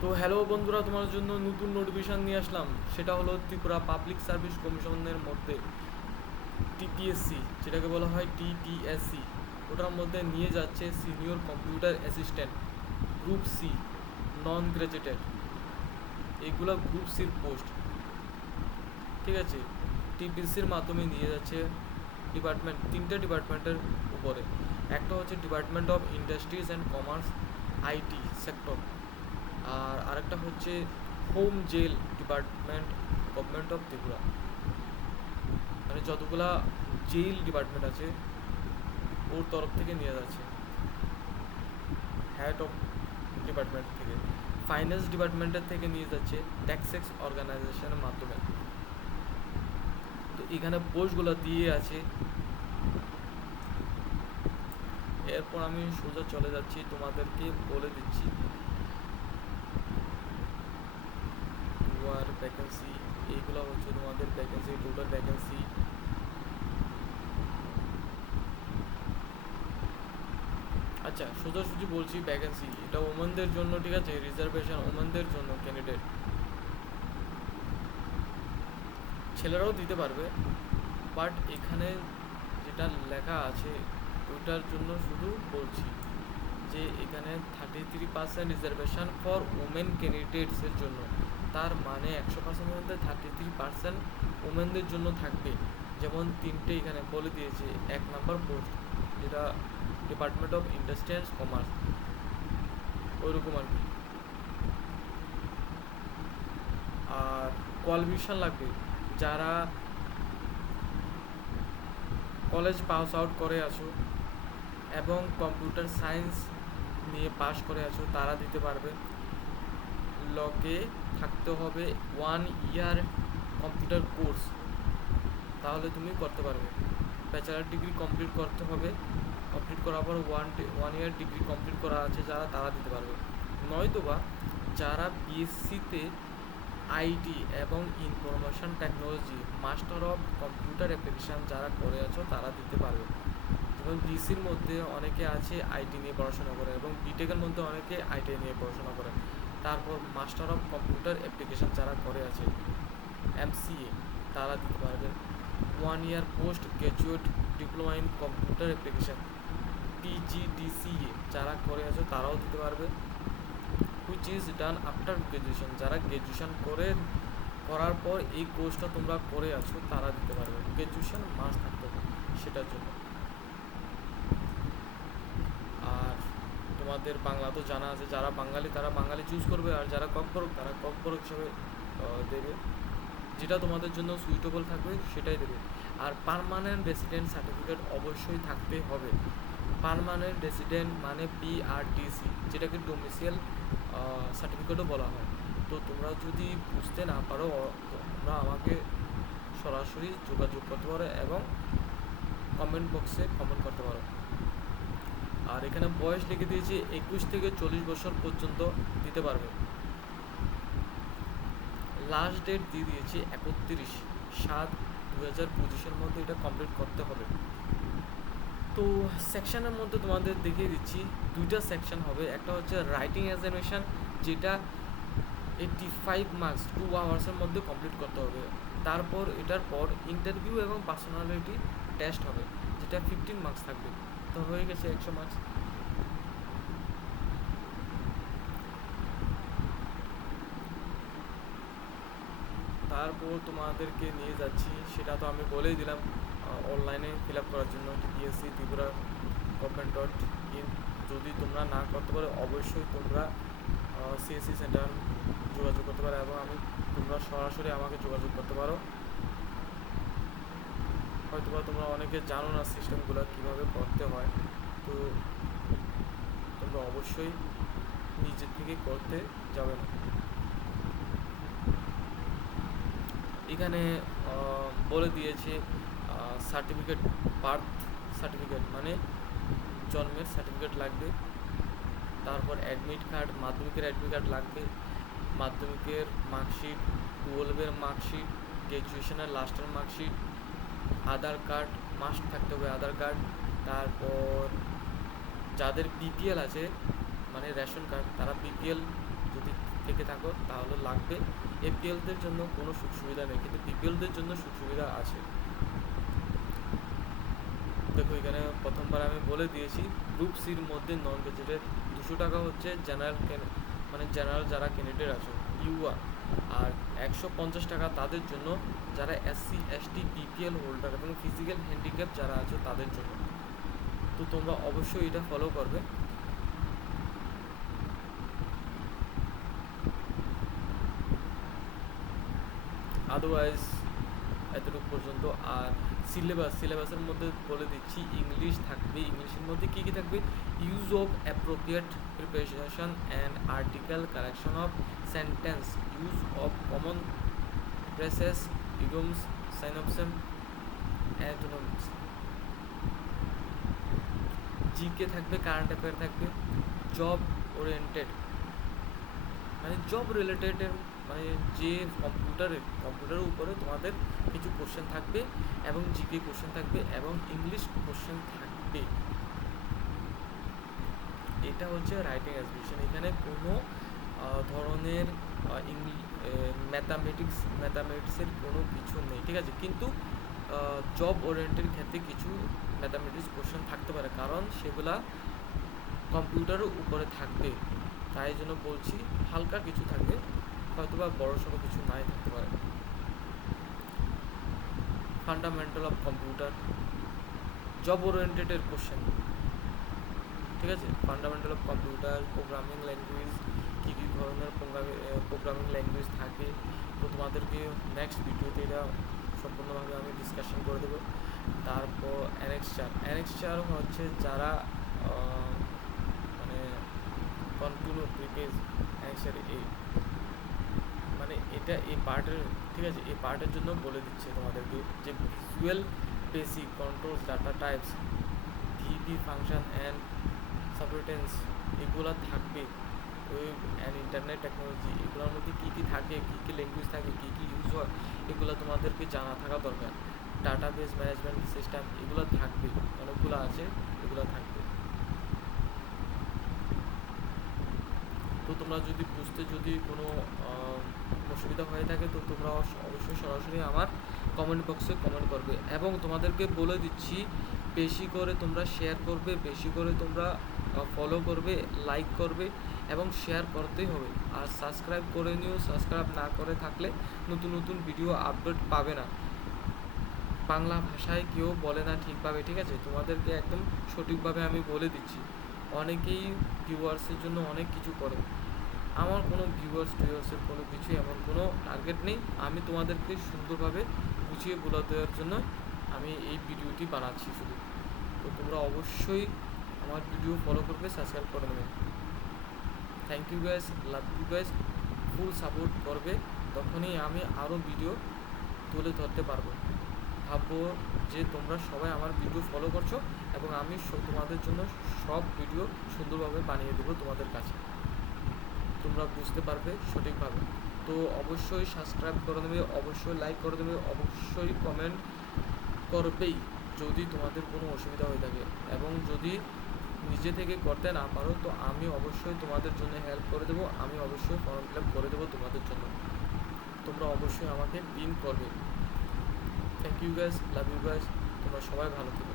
তো হ্যালো বন্ধুরা, তোমার জন্য নতুন নোটিফিকেশান নিয়ে আসলাম। সেটা হলো ত্রিপুরা পাবলিক সার্ভিস কমিশনের মধ্যে টিপিএসসি, যেটাকে বলা হয় টিপিএসসি, ওটার মধ্যে নিয়ে যাচ্ছে senior computer assistant group C, non graduated. এগুলো গ্রুপ সির পোস্ট, ঠিক আছে। টিপিএসসির মাধ্যমে নিয়ে যাচ্ছে তিনটে ডিপার্টমেন্টের উপরে। একটা হচ্ছে department of industries and commerce, IT sector. আর আরেকটা হচ্ছে home jail department, government of Tripura. মানে যতগুলা জেল ডিপার্টমেন্ট আছে ওর তরফ থেকে নিয়ে যাচ্ছে, হেড অফ ডিপার্টমেন্ট থেকে। ফাইন্যান্স ডিপার্টমেন্টের থেকে নিয়ে যাচ্ছে ট্যাক্সেক্স অর্গানাইজেশনের মাধ্যমে। তো এখানে পোস্টগুলো দিয়ে আছে। এরপর আমি সোজা চলে যাচ্ছি, তোমাদেরকে বলে দিচ্ছি তোমার ভ্যাকেন্সি। এইগুলো হচ্ছে তোমাদের ভ্যাকেন্সি, টোটাল ভ্যাকেন্সি। আচ্ছা, সোজাসুজি বলছি, ভ্যাকেন্সি এটা ওমেনদের জন্য, ঠিক আছে। রিজার্ভেশন ওমেনদের জন্য ক্যান্ডিডেট, ছেলেরাও দিতে পারবে। বাট এখানে যেটা লেখা আছে ওইটার জন্য শুধু বলছি যে এখানে 33% রিজার্ভেশন ফর ওমেন ক্যান্ডিডেটসের জন্য। তার মানে 100%-এর মধ্যে 33% ওমেনদের জন্য থাকবে। যেমন তিনটে এখানে বলে দিয়েছে। 1 নম্বর পোস্ট, যেটা department of industry and commerce, ওইরকম আর কি। আর কোয়ালিফিকেশান লাগবে, যারা কলেজ পাস আউট করে আছো এবং কম্পিউটার সায়েন্স নিয়ে পাশ করে আছো তারা দিতে পারবে। লগে থাকতে হবে 1 ইয়ার কম্পিউটার কোর্স, তাহলে তুমি করতে পারবে। ব্যাচেলার ডিগ্রি কমপ্লিট করতে হবে, কমপ্লিট করার পর 1 ইয়ার ডিগ্রি কমপ্লিট করা আছে যারা, তারা দিতে পারবে। নয়তোবা যারা বিএসসিতে আইটি এবং information technology, master of computer application যারা করে আছো তারা দিতে পারবে। এবং ডিসির মধ্যে অনেকে আছে আইটি নিয়ে পড়াশোনা করে, এবং বিটেকের মধ্যে অনেকে আইটি নিয়ে পড়াশোনা করে। তারপর মাস্টার অফ কম্পিউটার অ্যাপ্লিকেশান যারা করে আছে, এমসিএ, তারা দিতে পারবে। 1 year post graduate diploma in computer application, PGDCA, যারা করে আছে তারাও দিতে পারবে। Which is done after graduation, যারা গ্র্যাজুয়েশন করার পর এই কোর্সটা তোমরা করে আছো তারা দিতে পারবে। গ্র্যাজুয়েশন মাস্ট থাকতে হবে সেটার জন্য। আর তোমাদের বাংলা তো জানা আছে, যারা বাঙালি তারা বাঙালি চুজ করবে, আর যারা ককবরক তারা ককবরক হিসেবে দেবে। যেটা তোমাদের জন্য সুইটেবল থাকবে সেটাই দেবে। আর পার্মানেন্ট রেসিডেন্ট সার্টিফিকেট অবশ্যই থাকতে হবে। পার্মানেন্ট রেসিডেন্ট মানে পিআরটিসি, যেটাকে ডোমিসিয়াল সার্টিফিকেটও বলা হয়। তো তোমরা যদি বুঝতে না পারো তোমরা আমাকে সরাসরি যোগাযোগ করতে পারো এবং কমেন্ট বক্সে কমেন্ট করতে পারো। আর এখানে বয়স লিখে দিয়েছি 21 থেকে 40 বছর পর্যন্ত দিতে পারবে। লাস্ট ডেট দিয়ে দিয়েছি 31/7/2025 মধ্যে এটা কমপ্লিট করতে হবে। তো সেকশনের মধ্যে তোমাদের দেখিয়ে দিচ্ছি, 2টা সেকশন হবে। একটা হচ্ছে রাইটিং এক্সামিনেশান, যেটা 85 মার্কস 2 আওয়ার্সের মধ্যে কমপ্লিট করতে হবে। তারপর এটার পর ইন্টারভিউ এবং পার্সোনালিটি টেস্ট হবে, যেটা 15 মার্কস থাকবে। তো হয়ে গেছে 100 মার্কস। তারপর তোমাদেরকে নিয়ে যাচ্ছি, সেটা তো আমি বলেই দিলাম, অনলাইনে ফিল আপ করার জন্য TPSC Tripura government dot in. যদি তোমরা না করতে পারো অবশ্যই তোমরা সিএসসি সেন্টার যোগাযোগ করতে পারো, এবং তোমরা সরাসরি আমাকে যোগাযোগ করতে পারো। হয়তো বা তোমরা অনেকে জানো না সিস্টেমগুলো কীভাবে করতে হয়, তো তোমরা অবশ্যই নিজের থেকে করতে যাবে না। এখানে বলে দিয়েছে সার্টিফিকেট, বার্থ সার্টিফিকেট মানে জন্মের সার্টিফিকেট লাগবে। তারপর অ্যাডমিট কার্ড, মাধ্যমিকের অ্যাডমিট কার্ড লাগবে, মাধ্যমিকের মার্কশিট, 12-এর মার্কশিট, গ্র্যাজুয়েশনের লাস্টের মার্কশিট, আধার কার্ড মাস্ট থাকতে হবে, আধার কার্ড। তারপর যাদের বিপিএল আছে মানে রেশন কার্ড, তারা বিপিএল যদি থেকে থাকো তাহলে লাগবে। এপিএলদের জন্য কোনো সুখ সুবিধা নেই, কিন্তু বিপিএলদের জন্য সুখ সুবিধা আছে। দেখো এখানে প্রথমবার আমি বলে দিয়েছি, গ্রুপ সির মধ্যে নন গেজেটেড 200 টাকা হচ্ছে জেনারেল, মানে জেনারেল যারা ক্যান্ডিডেট আছে ইউআর, আর 150 টাকা তাদের জন্য যারা এসসি এসটি বিপিএল হোল্ডার এবং ফিজিক্যাল হ্যান্ডিক্যাপ যারা আছে তাদের জন্য। তো তোমরা অবশ্যই এটা ফলো করবে। আদারওয়াইজ এতটুকু পর্যন্ত। আর সিলেবাসের মধ্যে বলে দিচ্ছি, ইংলিশ থাকবে। ইংলিশের মধ্যে কী কী থাকবে? Use of appropriate preparation and article, correction of sentence, use of common phrases, idioms, synopsis, antonyms. GK থাকবে, কারেন্ট অ্যাফেয়ার থাকবে, জব ওরিয়েন্টেড মানে জব রিলেটেডের, মানে যে কম্পিউটারের উপরে তোমাদের কিছু কোশ্চেন থাকবে এবং জিকে কোশ্চেন থাকবে এবং ইংলিশ কোশ্চেন থাকবে। এটা হচ্ছে রাইটিং এক্সিবিশন। এখানে কোনো ধরনের ম্যাথামেটিক্সের কোনো কিছু নেই, ঠিক আছে? কিন্তু জব ওরিয়েন্টেড ক্ষেত্রে কিছু ম্যাথামেটিক্স কোশ্চেন থাকতে পারে, কারণ সেগুলা কম্পিউটারের উপরে থাকবে, তাই জন্য বলছি হালকা কিছু থাকবে, হয়তো বা বড় সড়ো কিছু নাই থাকতে পারে। ফান্ডামেন্টাল অফ কম্পিউটার, জব ওরিয়েন্টেডের কোশ্চেন, ঠিক আছে? Fundamental of computer, programming language, কী কী ধরনের প্রোগ্রামিং ল্যাঙ্গুয়েজ থাকে, তো তোমাদেরকে নেক্সট ভিডিওতে এটা সম্পূর্ণভাবে আমি ডিসকাশন করে দেবো। তারপর অ্যানেক্সচার হচ্ছে যারা মানে কন্টিনিউ প্রিপেজ অ্যানেক্সচার, এই মানে এটা এই পার্টের, ঠিক আছে? এই পার্টের জন্য বলে দিচ্ছে তোমাদেরকে যে visual basic controls, data types, VB function and subroutines, এগুলো থাকবে। ওয়েব অ্যান্ড ইন্টারনেট টেকনোলজি, এগুলোর মধ্যে কী কী থাকে, কী কী ল্যাঙ্গুয়েজ থাকে, কী কী ইউজ হয়, এগুলো তোমাদেরকে জানা থাকা দরকার। ডাটাবেস ম্যানেজমেন্ট সিস্টেম, এগুলো থাকবে, অনেকগুলো আছে, এগুলো থাকবে। তো তোমরা যদি বুঝতে যদি কোনো অসুবিধা হয়ে থাকে তো তোমরা অবশ্যই সরাসরি আমার কমেন্ট বক্সে কমেন্ট করবে। এবং তোমাদেরকে বলে দিচ্ছি, বেশি করে তোমরা শেয়ার করবে, বেশি করে তোমরা ফলো করবে, লাইক করবে এবং শেয়ার করতেই হবে। আর সাবস্ক্রাইব করে নিও, সাবস্ক্রাইব না করে থাকলে নতুন নতুন ভিডিও আপডেট পাবে না। বাংলা ভাষায় কেউ বলে না ঠিকভাবে, ঠিক আছে? তোমাদেরকে একদম সঠিকভাবে আমি বলে দিচ্ছি। অনেকেই ভিউয়ার্সের জন্য অনেক কিছু করে, আমার কোনো টিউয়ার্সের কোনো কিছু এমন কোনো টার্গেট নেই। আমি তোমাদেরকে সুন্দরভাবে বুঝিয়ে বলে দেওয়ার জন্য আমি এই ভিডিওটি বানাচ্ছি শুধু। তো তোমরা অবশ্যই আমার ভিডিও ফলো করবে, সাবস্ক্রাইব করে নেবে। Thank you guys, love you guys. Full support করবে, তখনই আমি আরও ভিডিও তুলে ধরতে পারবো। ভাববো যে তোমরা সবাই আমার ভিডিও ফলো করছো এবং আমি তোমাদের জন্য সব ভিডিও সুন্দরভাবে বানিয়ে দেবো তোমাদের কাছে, তোমরা বুঝতে পারবে সঠিকভাবে। তো অবশ্যই সাবস্ক্রাইব করে দেবে, অবশ্যই লাইক করে দেবে, অবশ্যই কমেন্ট করবেই যদি তোমাদের কোনো অসুবিধা হয়ে থাকে। এবং যদি নিজে থেকে করতে না পারো তো আমি অবশ্যই তোমাদের জন্য হেল্প করে দেবো, আমি অবশ্যই ফর্ম ফিল আপ করে দেবো তোমাদের জন্য। তোমরা অবশ্যই আমাকে পিন করবে। Thank you guys, love you guys, তোমরা সবাই ভালো থেকো।